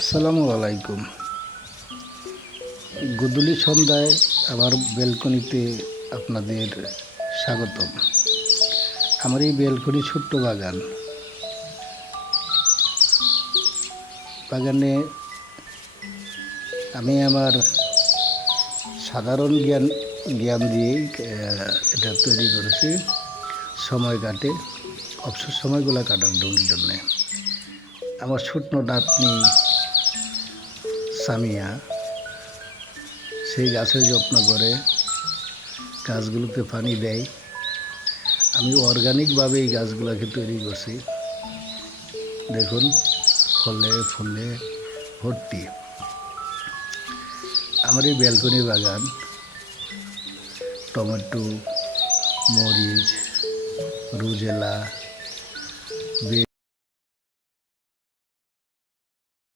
আসসালামু আলাইকুম। গোধূলি সন্ধ্যায় আমার ব্যালকনিতে আপনাদের স্বাগতম। আমার এই ব্যালকনি ছোট্ট বাগানে আমি আমার সাধারণ জ্ঞান দিয়েই এটা তৈরি করেছি। সময় কাটে, অবসর সময়গুলো কাটানোর জন্যে। আমার ছোট্ট নাতনি সামিয়া সেই গাছের যত্ন করে, গাছগুলোতে পানি দেয়। আমি অর্গানিকভাবে এই গাছগুলোকে তৈরি করছি। দেখুন, ফলে ফুলে ভর্তি। আমার এই ব্যালকনি বাগান টমেটো, মরিচ, রুজেলা,